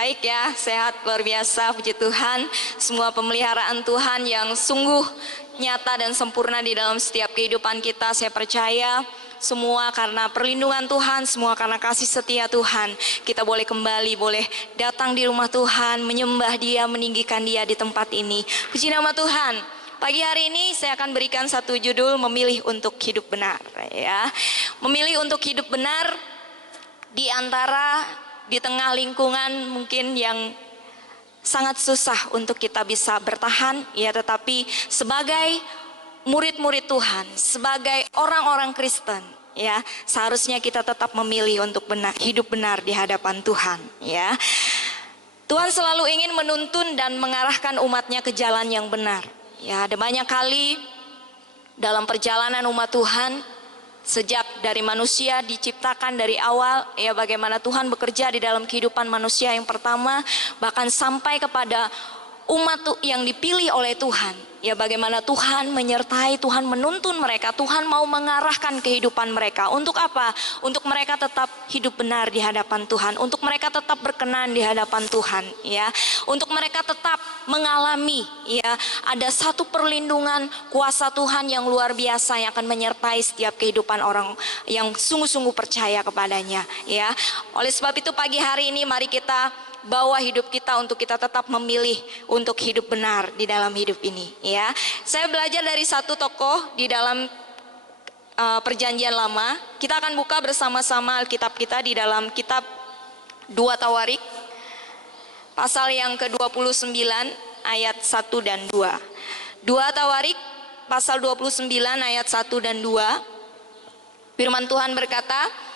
Baik ya, sehat luar biasa, puji Tuhan. Semua pemeliharaan Tuhan yang sungguh nyata dan sempurna di dalam setiap kehidupan kita, saya percaya semua karena perlindungan Tuhan, semua karena kasih setia Tuhan. Kita boleh kembali, boleh datang di rumah Tuhan, menyembah Dia, meninggikan Dia di tempat ini. Puji nama Tuhan. Pagi hari ini saya akan berikan satu judul, memilih untuk hidup benar. Ya, memilih untuk hidup benar di antara di tengah lingkungan mungkin yang sangat susah untuk kita bisa bertahan, ya, tetapi sebagai murid-murid Tuhan, sebagai orang-orang Kristen, ya, seharusnya kita tetap memilih untuk hidup benar di hadapan Tuhan, ya. Tuhan selalu ingin menuntun dan mengarahkan umatnya ke jalan yang benar. Ya, ada banyak kali dalam perjalanan umat Tuhan, sejak dari manusia diciptakan dari awal, ya, bagaimana Tuhan bekerja di dalam kehidupan manusia yang pertama, bahkan sampai kepada umat yang dipilih oleh Tuhan, ya, bagaimana Tuhan menyertai, Tuhan menuntun mereka, Tuhan mau mengarahkan kehidupan mereka. Untuk apa? Untuk mereka tetap hidup benar di hadapan Tuhan, untuk mereka tetap berkenan di hadapan Tuhan, ya, untuk mereka tetap mengalami, ya, ada satu perlindungan kuasa Tuhan yang luar biasa yang akan menyertai setiap kehidupan orang yang sungguh-sungguh percaya kepadanya, ya. Oleh sebab itu pagi hari ini mari kita bawa hidup kita untuk kita tetap memilih untuk hidup benar di dalam hidup ini, ya. Saya belajar dari satu tokoh di dalam perjanjian lama. Kita akan buka bersama-sama Alkitab kita di dalam kitab 2 Tawarik pasal yang ke-29 ayat 1 dan 2. 2 Tawarik pasal 29 ayat 1 dan 2. Firman Tuhan berkata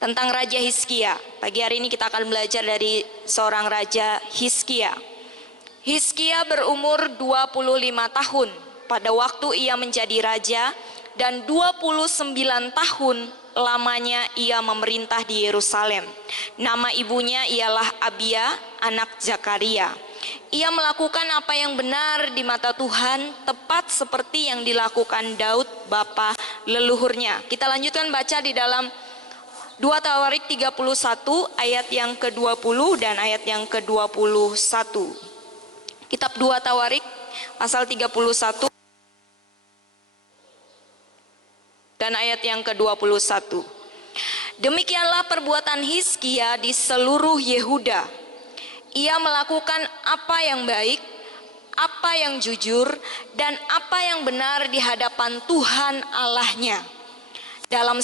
tentang Raja Hizkia. Pagi hari ini kita akan belajar dari seorang Raja Hizkia. Hizkia berumur 25 tahun pada waktu ia menjadi raja, dan 29 tahun lamanya ia memerintah di Yerusalem. Nama ibunya ialah Abia, anak Zakaria. Ia melakukan apa yang benar di mata Tuhan, tepat seperti yang dilakukan Daud bapa leluhurnya. Kita lanjutkan baca di dalam 2 Tawarik 31 ayat yang ke-20 dan ayat yang ke-21. Kitab 2 Tawarik pasal 31 dan ayat yang ke-21. Demikianlah perbuatan Hizkia di seluruh Yehuda. Ia melakukan apa yang baik, apa yang jujur, dan apa yang benar di hadapan Tuhan Allahnya. Dalam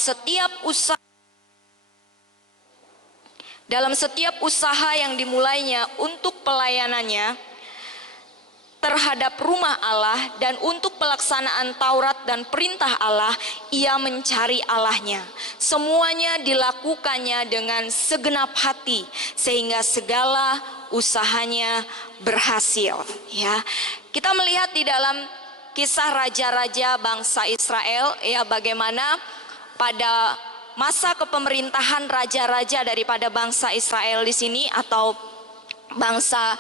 setiap usaha yang dimulainya untuk pelayanannya terhadap rumah Allah dan untuk pelaksanaan Taurat dan perintah Allah, ia mencari Allahnya. Semuanya dilakukannya dengan segenap hati sehingga segala usahanya berhasil, ya. Kita melihat di dalam kisah raja-raja bangsa Israel, ya, bagaimana pada masa kepemerintahan raja-raja daripada bangsa Israel di sini atau bangsa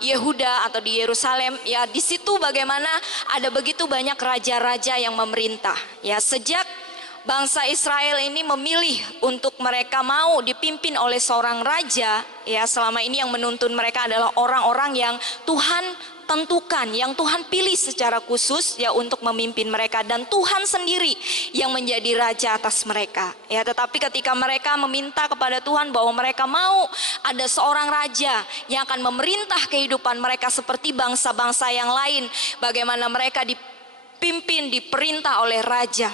Yehuda atau di Yerusalem, ya, di situ bagaimana ada begitu banyak raja-raja yang memerintah, ya. Sejak bangsa Israel ini memilih untuk mereka mau dipimpin oleh seorang raja, ya, selama ini yang menuntun mereka adalah orang-orang yang Tuhan tentukan, yang Tuhan pilih secara khusus, ya, untuk memimpin mereka, dan Tuhan sendiri yang menjadi raja atas mereka, ya. Tetapi ketika mereka meminta kepada Tuhan bahwa mereka mau ada seorang raja yang akan memerintah kehidupan mereka seperti bangsa-bangsa yang lain, bagaimana mereka dipimpin, diperintah oleh raja,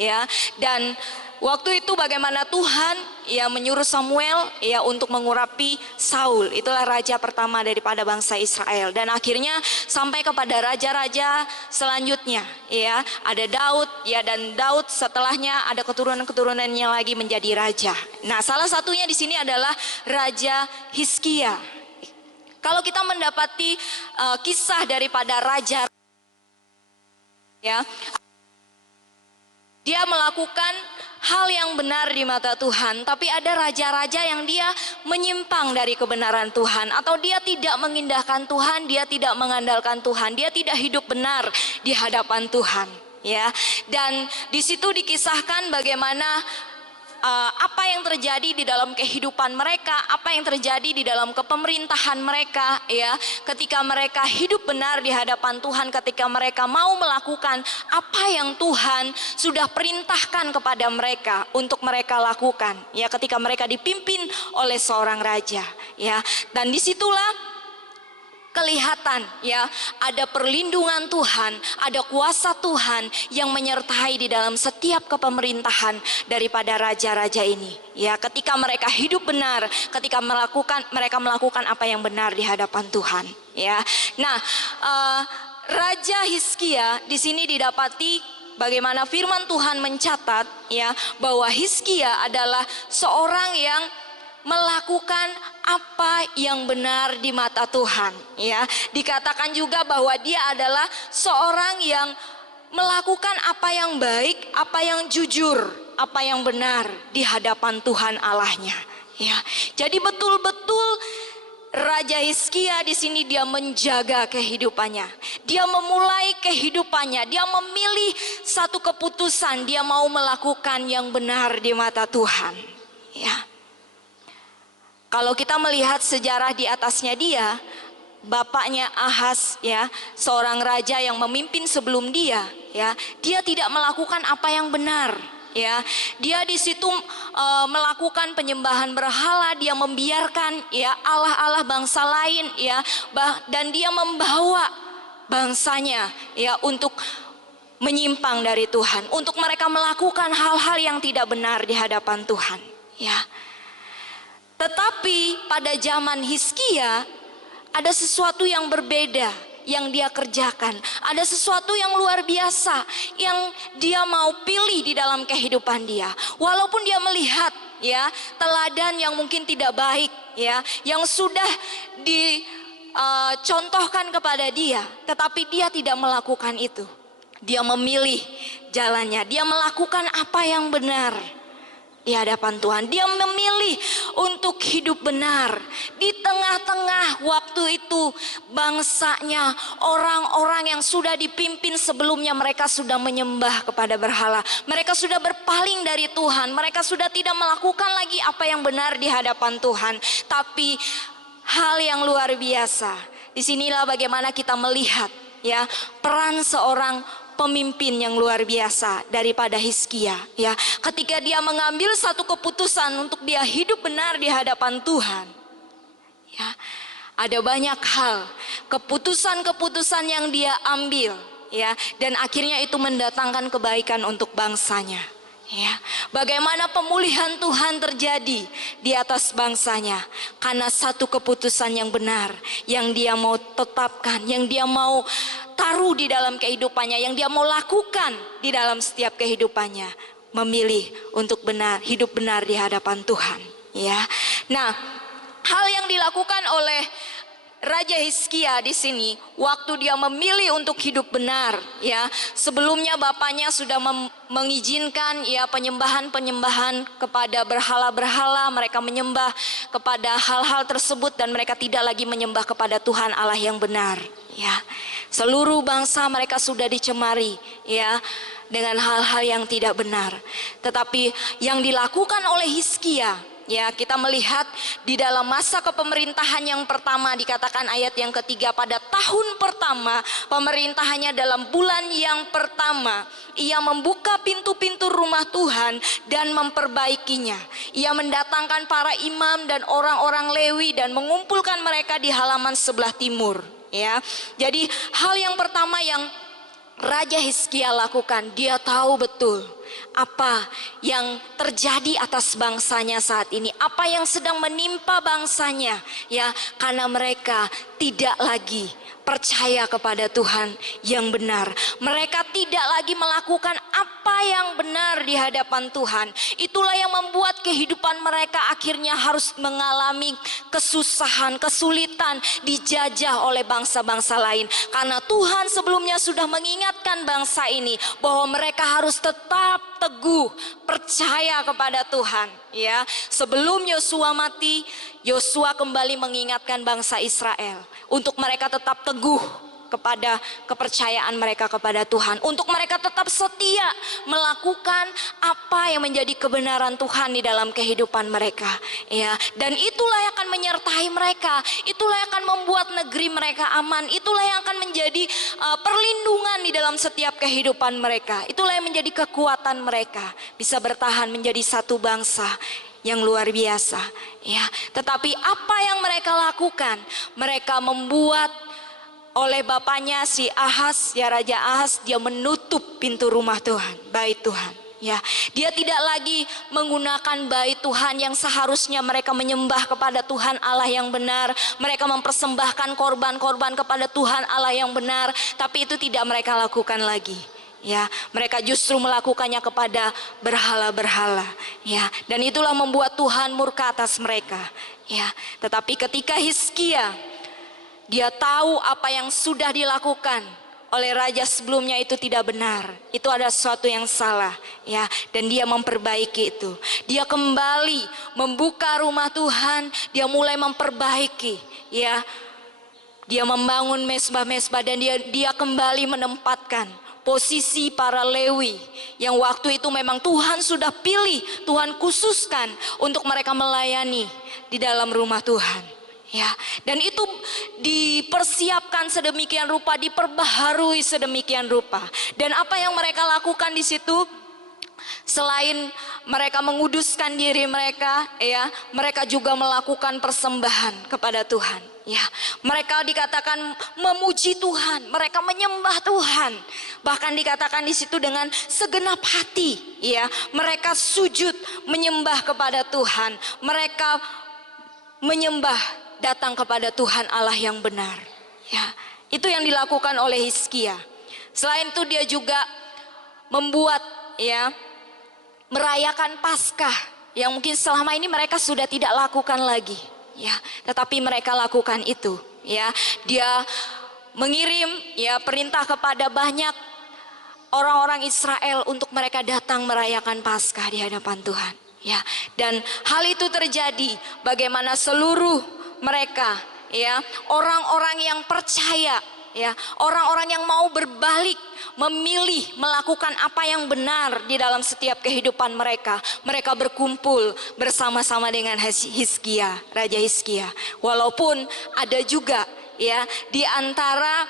ya. Dan waktu itu bagaimana Tuhan, ya, menyuruh Samuel, ya, untuk mengurapi Saul. Itulah raja pertama daripada bangsa Israel. Dan akhirnya sampai kepada raja-raja selanjutnya, ya, ada Daud, ya, dan Daud setelahnya ada keturunan-keturunannya lagi menjadi raja. Nah, salah satunya di sini adalah Raja Hizkia. Kalau kita mendapati kisah daripada raja, ya, dia melakukan hal yang benar di mata Tuhan, tapi ada raja-raja yang dia menyimpang dari kebenaran Tuhan, atau dia tidak mengindahkan Tuhan, dia tidak mengandalkan Tuhan, dia tidak hidup benar di hadapan Tuhan, ya. Dan di situ dikisahkan bagaimana apa yang terjadi di dalam kehidupan mereka, apa yang terjadi di dalam kepemerintahan mereka, ya, ketika mereka hidup benar di hadapan Tuhan, ketika mereka mau melakukan apa yang Tuhan sudah perintahkan kepada mereka untuk mereka lakukan, ya, ketika mereka dipimpin oleh seorang raja, ya, dan disitulah kelihatan, ya, ada perlindungan Tuhan, ada kuasa Tuhan yang menyertai di dalam setiap kepemerintahan daripada raja-raja ini, ya, ketika mereka hidup benar, ketika mereka melakukan apa yang benar di hadapan Tuhan, ya. Nah, Raja Hizkia di sini didapati bagaimana firman Tuhan mencatat, ya, bahwa Hizkia adalah seorang yang melakukan apa yang benar di mata Tuhan, ya. Dikatakan juga bahwa dia adalah seorang yang melakukan apa yang baik, apa yang jujur, apa yang benar di hadapan Tuhan Allahnya, ya. Jadi betul-betul Raja Hizkia di sini dia menjaga kehidupannya. Dia memulai kehidupannya, dia memilih satu keputusan, dia mau melakukan yang benar di mata Tuhan, ya. Kalau kita melihat sejarah di atasnya dia, bapaknya Ahaz, ya, seorang raja yang memimpin sebelum dia, ya, dia tidak melakukan apa yang benar, ya. Dia di situ melakukan penyembahan berhala, dia membiarkan, ya, allah-allah bangsa lain, ya, dan dia membawa bangsanya, ya, untuk menyimpang dari Tuhan, untuk mereka melakukan hal-hal yang tidak benar di hadapan Tuhan, ya. Tetapi pada zaman Hizkia ada sesuatu yang berbeda yang dia kerjakan. Ada sesuatu yang luar biasa yang dia mau pilih di dalam kehidupan dia. Walaupun dia melihat, ya, teladan yang mungkin tidak baik, ya, yang sudah dicontohkan kepada dia, tetapi dia tidak melakukan itu. Dia memilih jalannya, dia melakukan apa yang benar di hadapan Tuhan. Dia memilih untuk hidup benar. Di tengah-tengah waktu itu bangsanya, orang-orang yang sudah dipimpin sebelumnya, mereka sudah menyembah kepada berhala. Mereka sudah berpaling dari Tuhan. Mereka sudah tidak melakukan lagi apa yang benar di hadapan Tuhan. Tapi hal yang luar biasa, disinilah bagaimana kita melihat, ya, peran seorang pemimpin yang luar biasa daripada Hizkia, ya. Ketika dia mengambil satu keputusan untuk dia hidup benar di hadapan Tuhan, ya, ada banyak hal, keputusan-keputusan yang dia ambil, ya, dan akhirnya itu mendatangkan kebaikan untuk bangsanya, ya. Bagaimana pemulihan Tuhan terjadi di atas bangsanya karena satu keputusan yang benar yang dia mau tetapkan, yang dia mau taruh di dalam kehidupannya, yang dia mau lakukan di dalam setiap kehidupannya, memilih untuk benar, hidup benar di hadapan Tuhan, ya. Nah, hal yang dilakukan oleh Raja Hizkia di sini, waktu dia memilih untuk hidup benar, ya, sebelumnya bapaknya sudah mengizinkan, ya, penyembahan-penyembahan kepada berhala-berhala. Mereka menyembah kepada hal-hal tersebut dan mereka tidak lagi menyembah kepada Tuhan Allah yang benar, ya. Seluruh bangsa mereka sudah dicemari, ya, dengan hal-hal yang tidak benar. Tetapi yang dilakukan oleh Hizkia, ya, kita melihat di dalam masa kepemerintahan yang pertama, dikatakan ayat yang ketiga, pada tahun pertama pemerintahannya, dalam bulan yang pertama, ia membuka pintu-pintu rumah Tuhan dan memperbaikinya. Ia mendatangkan para imam dan orang-orang Lewi dan mengumpulkan mereka di halaman sebelah timur, ya. Jadi hal yang pertama yang Raja Hizkia lakukan, dia tahu betul apa yang terjadi atas bangsanya saat ini, apa yang sedang menimpa bangsanya, ya, karena mereka tidak lagi percaya kepada Tuhan yang benar. Mereka tidak lagi melakukan apa yang benar di hadapan Tuhan. Itulah yang membuat kehidupan mereka akhirnya harus mengalami kesusahan, kesulitan, dijajah oleh bangsa-bangsa lain. Karena Tuhan sebelumnya sudah mengingatkan bangsa ini bahwa mereka harus tetap teguh percaya kepada Tuhan, ya. Sebelum Yosua mati, Yosua kembali mengingatkan bangsa Israel untuk mereka tetap teguh kepada kepercayaan mereka kepada Tuhan, untuk mereka tetap setia melakukan apa yang menjadi kebenaran Tuhan di dalam kehidupan mereka, ya. Dan itulah yang akan menyertai mereka, itulah yang akan membuat negeri mereka aman, itulah yang akan menjadi perlindungan di dalam setiap kehidupan mereka, itulah yang menjadi kekuatan mereka bisa bertahan menjadi satu bangsa yang luar biasa, ya. Tetapi apa yang mereka lakukan? Mereka membuat oleh bapaknya si Ahaz, ya Raja Ahaz, dia menutup pintu rumah Tuhan, bait Tuhan, ya. Dia tidak lagi menggunakan bait Tuhan yang seharusnya mereka menyembah kepada Tuhan Allah yang benar, mereka mempersembahkan korban-korban kepada Tuhan Allah yang benar, tapi itu tidak mereka lakukan lagi. Ya, mereka justru melakukannya kepada berhala-berhala, ya. Dan itulah membuat Tuhan murka atas mereka, ya. Tetapi ketika Hizkia dia tahu apa yang sudah dilakukan oleh raja sebelumnya itu tidak benar, itu ada sesuatu yang salah, ya. Dan dia memperbaiki itu. Dia kembali membuka rumah Tuhan, dia mulai memperbaiki, ya. Dia membangun mezbah-mezbah dan dia kembali menempatkan posisi para Lewi yang waktu itu memang Tuhan sudah pilih, Tuhan khususkan untuk mereka melayani di dalam rumah Tuhan. Ya, dan itu dipersiapkan sedemikian rupa, diperbaharui sedemikian rupa. Dan apa yang mereka lakukan di situ, selain mereka menguduskan diri mereka, ya, mereka juga melakukan persembahan kepada Tuhan. Ya, mereka dikatakan memuji Tuhan, mereka menyembah Tuhan. Bahkan dikatakan di situ dengan segenap hati, ya, mereka sujud menyembah kepada Tuhan. Mereka menyembah datang kepada Tuhan Allah yang benar, ya. Itu yang dilakukan oleh Hizkia. Selain itu dia juga membuat, ya, merayakan Paskah yang mungkin selama ini mereka sudah tidak lakukan lagi, ya. Tetapi mereka lakukan itu, ya. Dia mengirim, ya, perintah kepada banyak orang-orang Israel untuk mereka datang merayakan Paskah di hadapan Tuhan, ya. Dan hal itu terjadi bagaimana seluruh mereka, ya, orang-orang yang percaya, ya, orang-orang yang mau berbalik, memilih melakukan apa yang benar di dalam setiap kehidupan mereka. Mereka berkumpul bersama-sama dengan Hizkia, Raja Hizkia. Walaupun ada juga, ya, di antara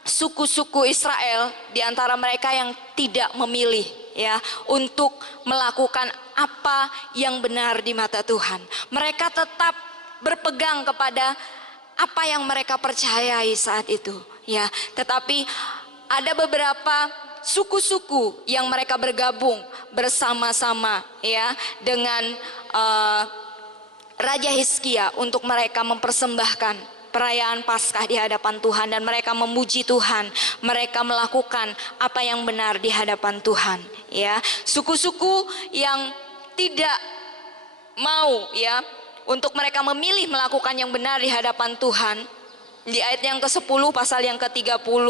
suku-suku Israel, di antara mereka yang tidak memilih, ya, untuk melakukan apa yang benar di mata Tuhan. Mereka tetap berpegang kepada apa yang mereka percayai saat itu, ya. Tetapi ada beberapa suku-suku yang mereka bergabung bersama-sama, ya, dengan Raja Hizkia untuk mereka mempersembahkan perayaan Paskah di hadapan Tuhan, dan mereka memuji Tuhan, mereka melakukan apa yang benar di hadapan Tuhan, ya. Suku-suku yang tidak mau, ya, untuk mereka memilih melakukan yang benar di hadapan Tuhan, di ayat yang ke-10 pasal yang ke-30,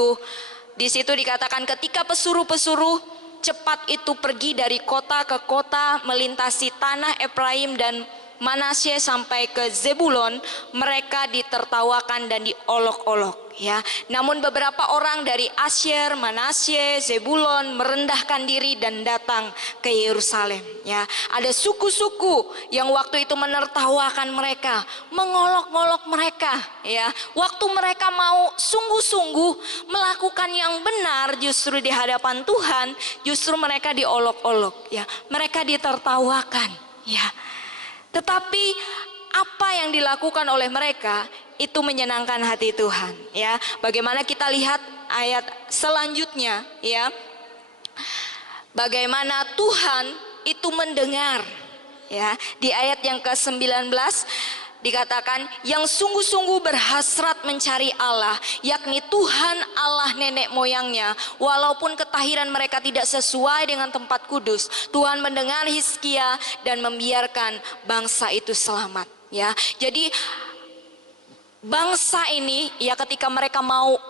di situ dikatakan ketika pesuruh-pesuruh cepat itu pergi dari kota ke kota melintasi tanah Efraim dan Manasye sampai ke Zebulon, mereka ditertawakan dan diolok-olok, ya. Namun beberapa orang dari Asyer, Manasye, Zebulon merendahkan diri dan datang ke Yerusalem, ya. Ada suku-suku yang waktu itu menertawakan mereka, mengolok-olok mereka, ya. Waktu mereka mau sungguh-sungguh melakukan yang benar justru di hadapan Tuhan, justru mereka diolok-olok, ya. Mereka ditertawakan, ya. Tetapi apa yang dilakukan oleh mereka itu menyenangkan hati Tuhan, ya. Bagaimana kita lihat ayat selanjutnya, ya. Bagaimana Tuhan itu mendengar, ya. Di ayat yang ke-19 dikatakan yang sungguh-sungguh berhasrat mencari Allah, yakni Tuhan Allah nenek moyangnya, walaupun ketahiran mereka tidak sesuai dengan tempat kudus, Tuhan mendengar Hizkia dan membiarkan bangsa itu selamat, ya. Jadi bangsa ini, ya, ketika mereka mau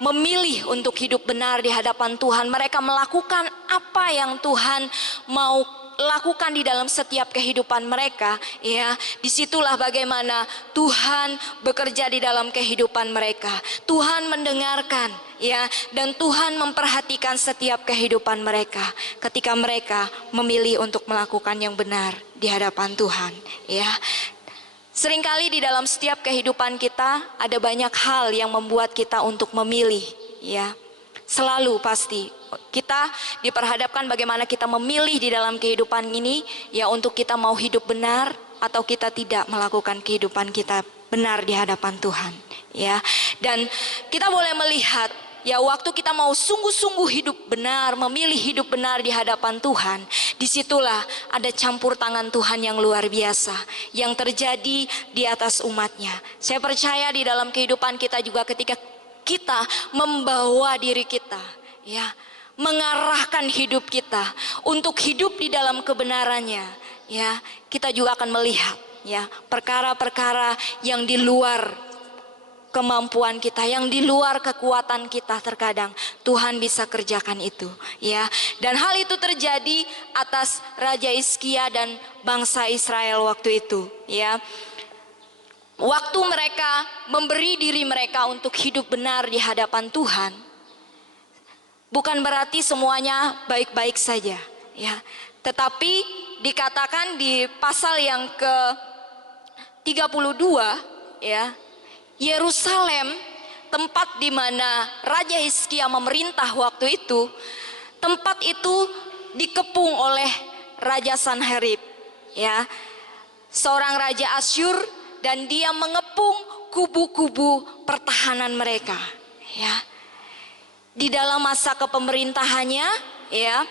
memilih untuk hidup benar di hadapan Tuhan, mereka melakukan apa yang Tuhan mau lakukan di dalam setiap kehidupan mereka, ya, disitulah bagaimana Tuhan bekerja di dalam kehidupan mereka. Tuhan mendengarkan, ya, dan Tuhan memperhatikan setiap kehidupan mereka ketika mereka memilih untuk melakukan yang benar di hadapan Tuhan, ya. Seringkali di dalam setiap kehidupan kita ada banyak hal yang membuat kita untuk memilih, ya. Selalu pasti kita diperhadapkan bagaimana kita memilih di dalam kehidupan ini, ya, untuk kita mau hidup benar atau kita tidak melakukan kehidupan kita benar di hadapan Tuhan, ya. Dan kita boleh melihat, ya, waktu kita mau sungguh-sungguh hidup benar, memilih hidup benar di hadapan Tuhan, disitulah ada campur tangan Tuhan yang luar biasa yang terjadi di atas umatnya. Saya percaya di dalam kehidupan kita juga ketika kita membawa diri kita, ya, mengarahkan hidup kita untuk hidup di dalam kebenarannya, ya, kita juga akan melihat, ya, perkara-perkara yang di luar kemampuan kita, yang di luar kekuatan kita, terkadang Tuhan bisa kerjakan itu, ya. Dan hal itu terjadi atas Raja Hizkia dan bangsa Israel waktu itu, ya. Waktu mereka memberi diri mereka untuk hidup benar di hadapan Tuhan, bukan berarti semuanya baik-baik saja, ya. Tetapi dikatakan di pasal yang ke-32, ya, Yerusalem, tempat di mana Raja Hizkia memerintah waktu itu, tempat itu dikepung oleh Raja Sanherib, ya, seorang raja Asyur, dan dia mengepung kubu-kubu pertahanan mereka, ya. Di dalam masa kepemerintahannya, ya,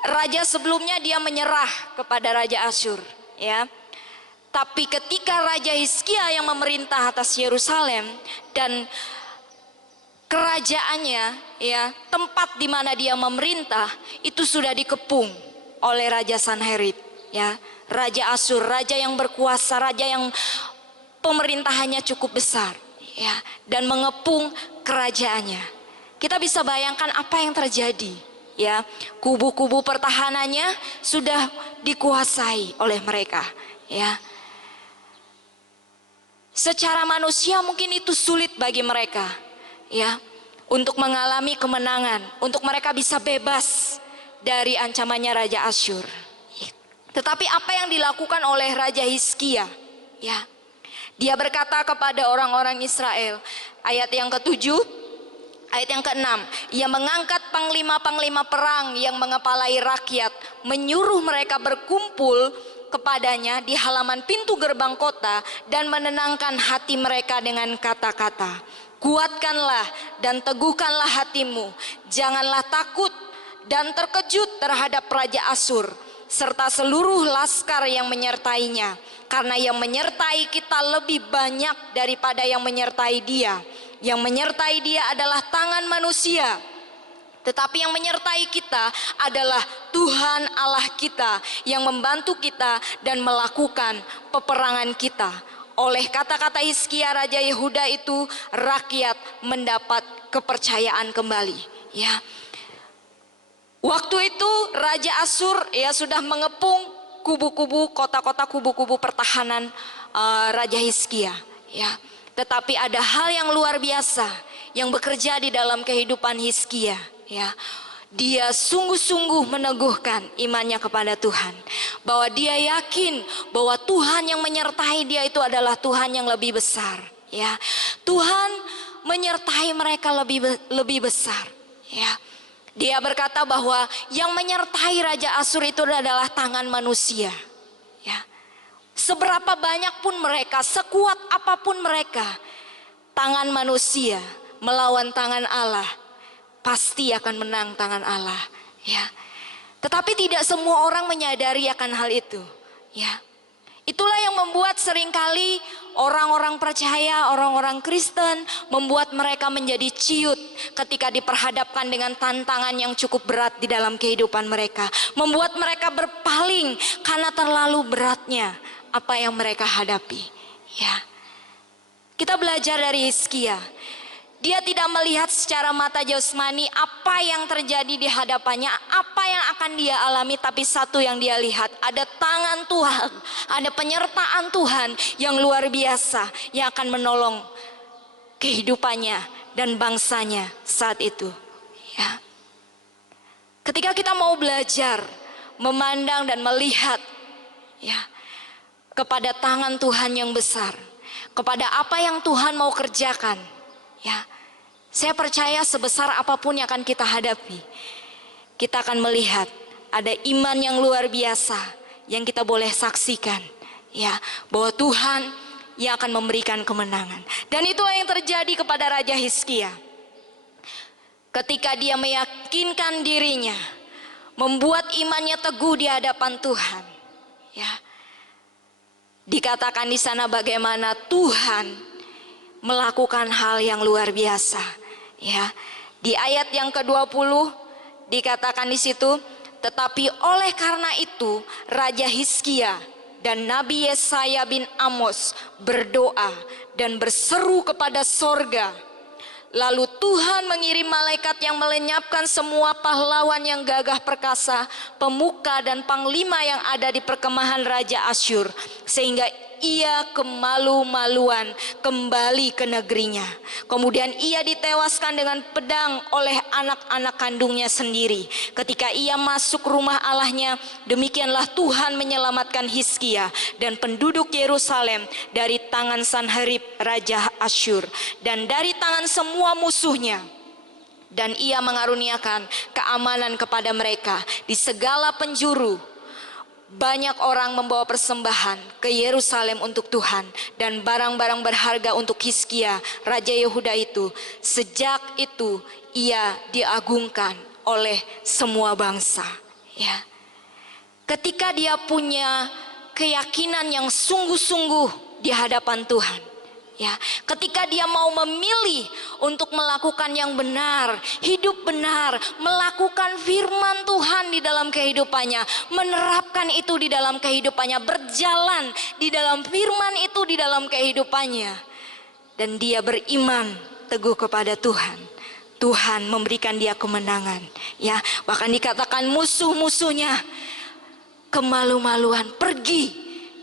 raja sebelumnya dia menyerah kepada Raja Asyur, ya. Tapi ketika Raja Hizkia yang memerintah atas Yerusalem dan kerajaannya, ya, tempat di mana dia memerintah itu sudah dikepung oleh Raja Sanherib, ya, Raja Asyur, raja yang berkuasa, raja yang pemerintahannya cukup besar, ya, dan mengepung kerajaannya. Kita bisa bayangkan apa yang terjadi, ya. Kubu-kubu pertahanannya sudah dikuasai oleh mereka, ya. Secara manusia mungkin itu sulit bagi mereka, ya, untuk mengalami kemenangan, untuk mereka bisa bebas dari ancamannya Raja Asyur. Tetapi apa yang dilakukan oleh Raja Hizkia, ya, dia berkata kepada orang-orang Israel, ayat yang ke-7, ayat yang ke-6, ia mengangkat panglima-panglima perang yang mengepalai rakyat, menyuruh mereka berkumpul kepadanya di halaman pintu gerbang kota dan menenangkan hati mereka dengan kata-kata, kuatkanlah dan teguhkanlah hatimu, janganlah takut dan terkejut terhadap Raja Asyur serta seluruh laskar yang menyertainya, karena yang menyertai kita lebih banyak daripada yang menyertai dia. Yang menyertai dia adalah tangan manusia, tetapi yang menyertai kita adalah Tuhan Allah kita yang membantu kita dan melakukan peperangan kita. Oleh kata-kata Hizkia Raja Yehuda itu, rakyat mendapat kepercayaan kembali, ya. Waktu itu Raja Asyur, ya, sudah mengepung kubu-kubu kota-kota, kubu-kubu pertahanan Raja Hizkia, ya. Tetapi ada hal yang luar biasa yang bekerja di dalam kehidupan Hizkia, ya. Dia sungguh-sungguh meneguhkan imannya kepada Tuhan, bahwa dia yakin bahwa Tuhan yang menyertai dia itu adalah Tuhan yang lebih besar, ya. Tuhan menyertai mereka lebih besar, ya. Dia berkata bahwa yang menyertai Raja Asyur itu adalah tangan manusia, ya. Seberapa banyak pun mereka, sekuat apapun mereka, tangan manusia melawan tangan Allah pasti akan menang tangan Allah, ya. Tetapi tidak semua orang menyadari akan hal itu, ya. Itulah yang membuat seringkali orang-orang percaya, orang-orang Kristen, membuat mereka menjadi ciut ketika diperhadapkan dengan tantangan yang cukup berat di dalam kehidupan mereka. Membuat mereka berpaling karena terlalu beratnya apa yang mereka hadapi, ya. Kita belajar dari Hizkia. Dia tidak melihat secara mata jasmani apa yang terjadi di hadapannya, apa yang akan dia alami, tapi satu yang dia lihat, ada tangan Tuhan, ada penyertaan Tuhan yang luar biasa yang akan menolong kehidupannya dan bangsanya saat itu. Ya. Ketika kita mau belajar memandang dan melihat ya kepada tangan Tuhan yang besar, kepada apa yang Tuhan mau kerjakan, ya, saya percaya sebesar apapun yang akan kita hadapi, kita akan melihat ada iman yang luar biasa yang kita boleh saksikan, ya, bahwa Tuhan yang akan memberikan kemenangan. Dan itulah yang terjadi kepada Raja Hizkia. Ketika dia meyakinkan dirinya, membuat imannya teguh di hadapan Tuhan, ya, dikatakan di sana bagaimana Tuhan melakukan hal yang luar biasa, ya. Di ayat yang ke-20 dikatakan di situ, tetapi oleh karena itu Raja Hizkia dan Nabi Yesaya bin Amos berdoa dan berseru kepada sorga. Lalu Tuhan mengirim malaikat yang melenyapkan semua pahlawan yang gagah perkasa, pemuka dan panglima yang ada di perkemahan Raja Asyur, sehingga ia kemalu-maluan kembali ke negerinya. Kemudian ia ditewaskan dengan pedang oleh anak-anak kandungnya sendiri. Ketika ia masuk rumah Allahnya, demikianlah Tuhan menyelamatkan Hizkia dan penduduk Yerusalem dari tangan Sanherib Raja Asyur dan dari tangan semua musuhnya. Dan ia mengaruniakan keamanan kepada mereka di segala penjuru. Banyak orang membawa persembahan ke Yerusalem untuk Tuhan dan barang-barang berharga untuk Hizkia, Raja Yehuda itu. Sejak itu ia diagungkan oleh semua bangsa. Ya. Ketika dia punya keyakinan yang sungguh-sungguh di hadapan Tuhan. Ya, ketika dia mau memilih untuk melakukan yang benar, hidup benar, melakukan firman Tuhan di dalam kehidupannya, menerapkan itu di dalam kehidupannya, berjalan di dalam firman itu di dalam kehidupannya, dan dia beriman teguh kepada Tuhan, Tuhan memberikan dia kemenangan. Ya, bahkan dikatakan musuh-musuhnya kemalu-maluan pergi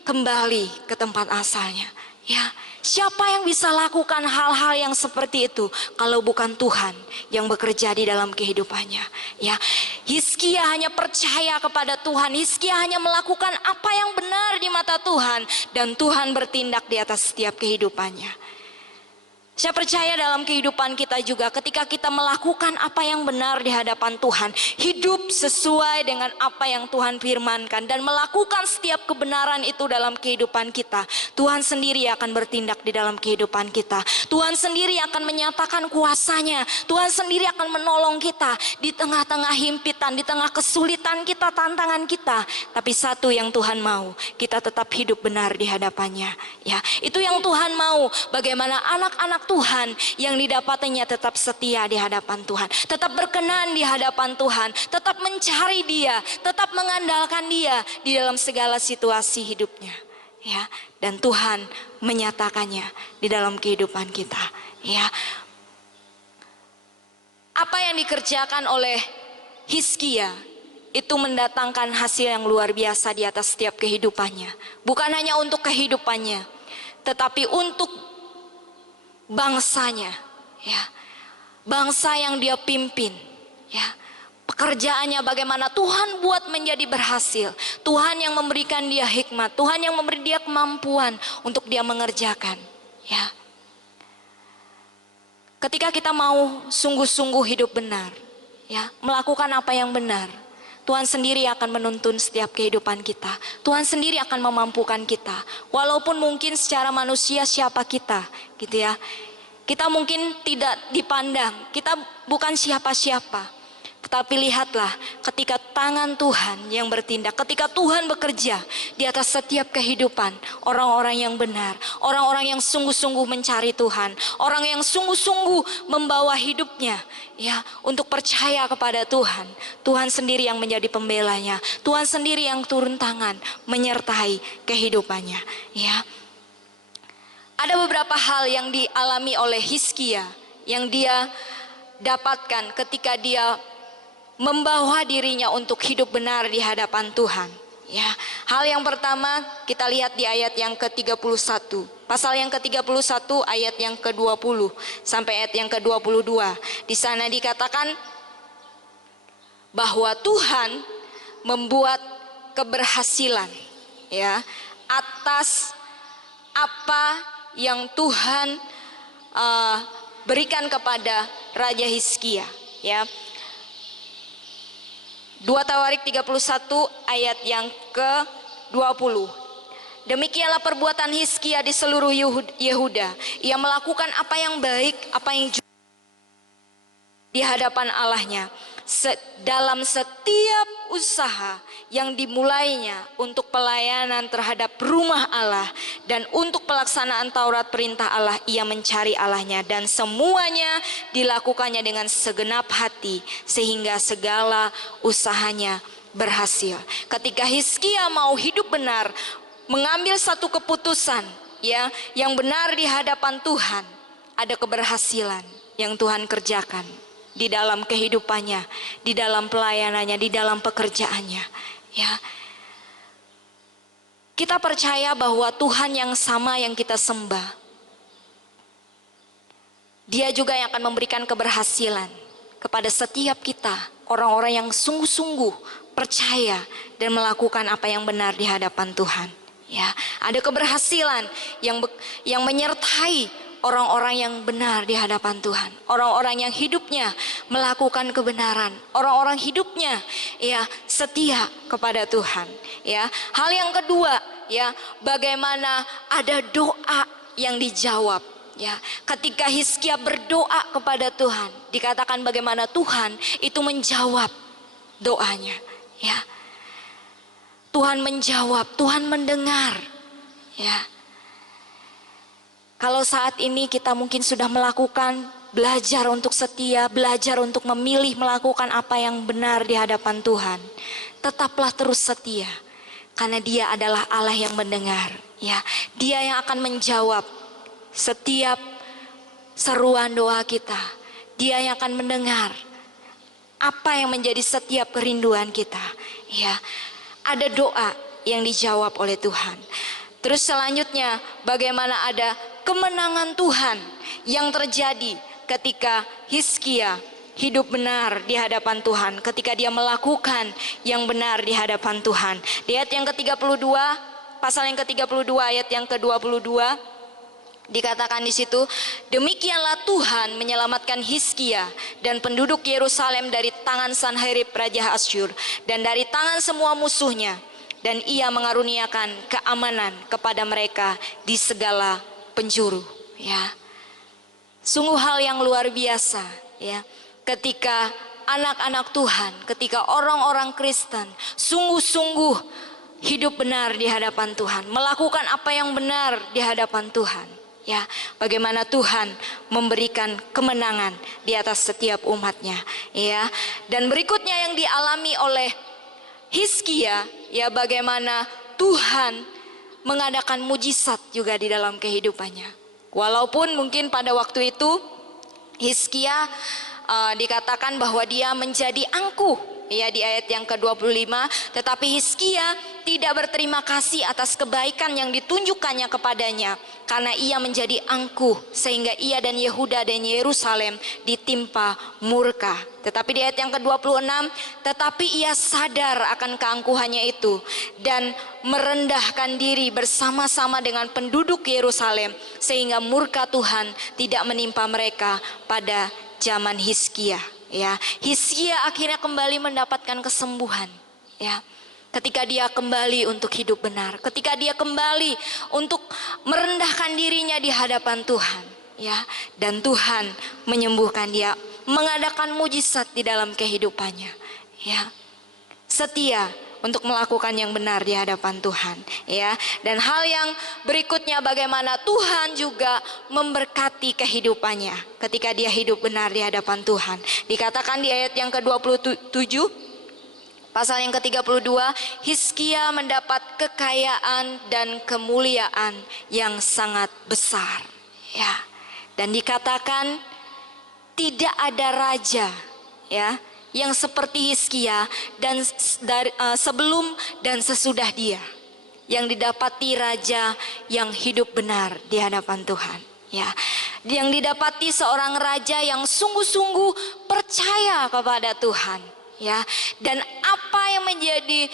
kembali ke tempat asalnya. Ya, siapa yang bisa lakukan hal-hal yang seperti itu kalau bukan Tuhan yang bekerja di dalam kehidupannya? Ya, Hizkia hanya percaya kepada Tuhan. Hizkia hanya melakukan apa yang benar di mata Tuhan, dan Tuhan bertindak di atas setiap kehidupannya. Saya percaya dalam kehidupan kita juga, ketika kita melakukan apa yang benar di hadapan Tuhan, hidup sesuai dengan apa yang Tuhan firmankan, dan melakukan setiap kebenaran itu dalam kehidupan kita, Tuhan sendiri akan bertindak di dalam kehidupan kita. Tuhan sendiri akan menyatakan kuasanya. Tuhan sendiri akan menolong kita di tengah-tengah himpitan, di tengah kesulitan kita, tantangan kita. Tapi satu yang Tuhan mau, kita tetap hidup benar di hadapannya. Ya, itu yang Tuhan mau. Bagaimana anak-anak Tuhan yang didapatinya tetap setia di hadapan Tuhan, tetap berkenan di hadapan Tuhan, tetap mencari Dia, tetap mengandalkan Dia di dalam segala situasi hidupnya, ya. Dan Tuhan menyatakannya di dalam kehidupan kita, ya. Apa yang dikerjakan oleh Hizkia itu mendatangkan hasil yang luar biasa di atas setiap kehidupannya, bukan hanya untuk kehidupannya, tetapi untuk bangsanya, ya, bangsa yang dia pimpin, ya, pekerjaannya bagaimana Tuhan buat menjadi berhasil. Tuhan yang memberikan dia hikmat, Tuhan yang memberi dia kemampuan untuk dia mengerjakan, ya. Ketika kita mau sungguh-sungguh hidup benar, ya, melakukan apa yang benar, Tuhan sendiri akan menuntun setiap kehidupan kita. Tuhan sendiri akan memampukan kita. Walaupun mungkin secara manusia siapa kita, gitu ya. Kita mungkin tidak dipandang, kita bukan siapa-siapa. Tetapi lihatlah ketika tangan Tuhan yang bertindak, ketika Tuhan bekerja di atas setiap kehidupan orang-orang yang benar, orang-orang yang sungguh-sungguh mencari Tuhan, orang yang sungguh-sungguh membawa hidupnya, ya, untuk percaya kepada Tuhan. Tuhan sendiri yang menjadi pembelanya, Tuhan sendiri yang turun tangan menyertai kehidupannya, ya. Ada beberapa hal yang dialami oleh Hizkia yang dia dapatkan ketika dia membawa dirinya untuk hidup benar di hadapan Tuhan. Ya, hal yang pertama kita lihat di ayat yang ke-31. Pasal yang ke-31 ayat yang ke-20 sampai ayat yang ke-22. Di sana dikatakan bahwa Tuhan membuat keberhasilan ya atas apa yang Tuhan berikan kepada Raja Hizkia ya. 2 Tawarik 31 ayat yang ke-20. Demikianlah perbuatan Hizkia di seluruh Yehuda. Ia melakukan apa yang baik, apa yang di hadapan Allahnya. Dalam setiap usaha yang dimulainya untuk pelayanan terhadap rumah Allah dan untuk pelaksanaan Taurat perintah Allah, ia mencari Allahnya dan semuanya dilakukannya dengan segenap hati sehingga segala usahanya berhasil. Ketika Hizkia mau hidup benar, mengambil satu keputusan ya yang benar di hadapan Tuhan, ada keberhasilan yang Tuhan kerjakan di dalam kehidupannya, di dalam pelayanannya, di dalam pekerjaannya. Ya, kita percaya bahwa Tuhan yang sama yang kita sembah, Dia juga yang akan memberikan keberhasilan kepada setiap kita, orang-orang yang sungguh-sungguh percaya dan melakukan apa yang benar di hadapan Tuhan. Ya, ada keberhasilan yang menyertai orang-orang yang benar di hadapan Tuhan, orang-orang yang hidupnya melakukan kebenaran, orang-orang hidupnya ya setia kepada Tuhan. Ya, hal yang kedua ya, bagaimana ada doa yang dijawab. Ya, ketika Hizkia berdoa kepada Tuhan, dikatakan bagaimana Tuhan itu menjawab doanya. Ya, Tuhan menjawab, Tuhan mendengar. Ya. Kalau saat ini kita mungkin sudah melakukan, belajar untuk setia, belajar untuk memilih melakukan apa yang benar di hadapan Tuhan, tetaplah terus setia, karena Dia adalah Allah yang mendengar. Ya, Dia yang akan menjawab setiap seruan doa kita. Dia yang akan mendengar apa yang menjadi setiap kerinduan kita. Ya, ada doa yang dijawab oleh Tuhan. Terus selanjutnya, bagaimana ada kemenangan Tuhan yang terjadi ketika Hizkia hidup benar di hadapan Tuhan, ketika dia melakukan yang benar di hadapan Tuhan. Di ayat yang ke-32, pasal yang ke-32 ayat yang ke-22 dikatakan di situ, demikianlah Tuhan menyelamatkan Hizkia dan penduduk Yerusalem dari tangan Sanherib Raja Asyur dan dari tangan semua musuhnya, dan ia mengaruniakan keamanan kepada mereka di segala penjuru. Ya, sungguh hal yang luar biasa ya, ketika anak-anak Tuhan, ketika orang-orang Kristen sungguh-sungguh hidup benar di hadapan Tuhan, melakukan apa yang benar di hadapan Tuhan. Ya, bagaimana Tuhan memberikan kemenangan di atas setiap umatnya. Ya, dan berikutnya yang dialami oleh Hizkia, ya, bagaimana Tuhan mengadakan mujizat juga di dalam kehidupannya. Walaupun mungkin pada waktu itu Hizkia dikatakan bahwa dia menjadi angkuh ya di ayat yang ke-25, tetapi Hizkia tidak berterima kasih atas kebaikan yang ditunjukkannya kepadanya, karena ia menjadi angkuh sehingga ia dan Yehuda dan Yerusalem ditimpa murka. Tetapi di ayat yang ke-26, tetapi ia sadar akan keangkuhannya itu dan merendahkan diri bersama-sama dengan penduduk Yerusalem, sehingga murka Tuhan tidak menimpa mereka pada zaman Hizkia. Ya, Hizkia akhirnya kembali mendapatkan kesembuhan. Ya, ketika dia kembali untuk hidup benar, ketika dia kembali untuk merendahkan dirinya di hadapan Tuhan. Ya, dan Tuhan menyembuhkan dia, mengadakan mujizat di dalam kehidupannya. Ya, setia untuk melakukan yang benar di hadapan Tuhan, ya. Dan hal yang berikutnya, bagaimana Tuhan juga memberkati kehidupannya ketika dia hidup benar di hadapan Tuhan. Dikatakan di ayat yang ke-27 pasal yang ke-32, Hizkia mendapat kekayaan dan kemuliaan yang sangat besar, ya. Dan dikatakan tidak ada raja ya yang seperti Hizkia dan sebelum dan sesudah dia yang didapati raja yang hidup benar di hadapan Tuhan ya, yang didapati seorang raja yang sungguh-sungguh percaya kepada Tuhan ya, dan apa yang menjadi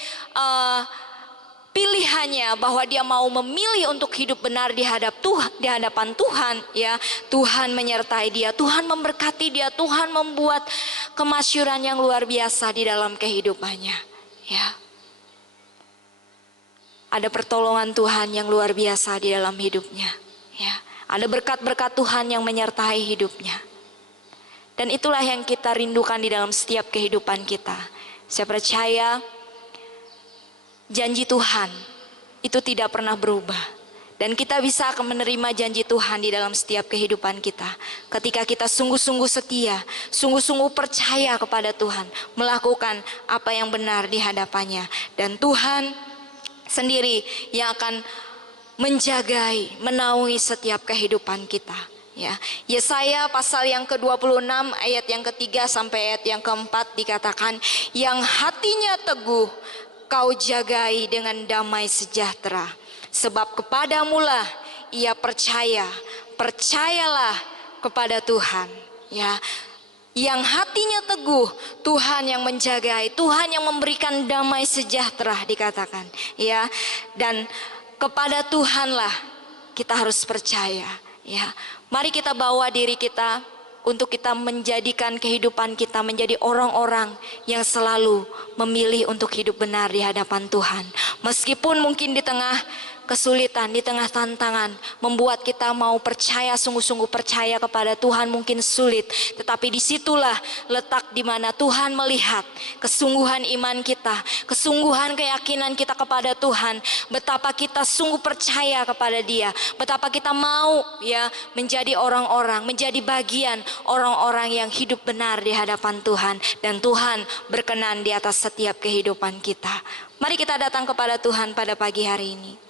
pilihannya bahwa dia mau memilih untuk hidup benar di hadapan Tuhan ya. Tuhan menyertai dia, Tuhan memberkati dia, Tuhan membuat kemasyuran yang luar biasa di dalam kehidupannya ya. Ada pertolongan Tuhan yang luar biasa di dalam hidupnya ya. Ada berkat-berkat Tuhan yang menyertai hidupnya. Dan itulah yang kita rindukan di dalam setiap kehidupan kita. Saya percaya janji Tuhan itu tidak pernah berubah. Dan kita bisa akan menerima janji Tuhan di dalam setiap kehidupan kita. Ketika kita sungguh-sungguh setia, sungguh-sungguh percaya kepada Tuhan, melakukan apa yang benar di hadapannya. Dan Tuhan sendiri yang akan menjagai, menaungi setiap kehidupan kita. Ya, Yesaya pasal yang ke-26 ayat yang ketiga sampai ayat yang keempat dikatakan, yang hatinya teguh kau jagai dengan damai sejahtera, sebab kepadamulah ia percaya. Percayalah kepada Tuhan ya. Yang hatinya teguh, Tuhan yang menjagai, Tuhan yang memberikan damai sejahtera dikatakan ya. Dan kepada Tuhanlah kita harus percaya ya. Mari kita bawa diri kita untuk kita menjadikan kehidupan kita menjadi orang-orang yang selalu memilih untuk hidup benar di hadapan Tuhan. Meskipun mungkin di tengah kesulitan, di tengah tantangan, membuat kita mau percaya, sungguh-sungguh percaya kepada Tuhan mungkin sulit. Tetapi disitulah letak di mana Tuhan melihat kesungguhan iman kita, kesungguhan keyakinan kita kepada Tuhan. Betapa kita sungguh percaya kepada Dia, betapa kita mau ya menjadi orang-orang, menjadi bagian orang-orang yang hidup benar di hadapan Tuhan. Dan Tuhan berkenan di atas setiap kehidupan kita. Mari kita datang kepada Tuhan pada pagi hari ini.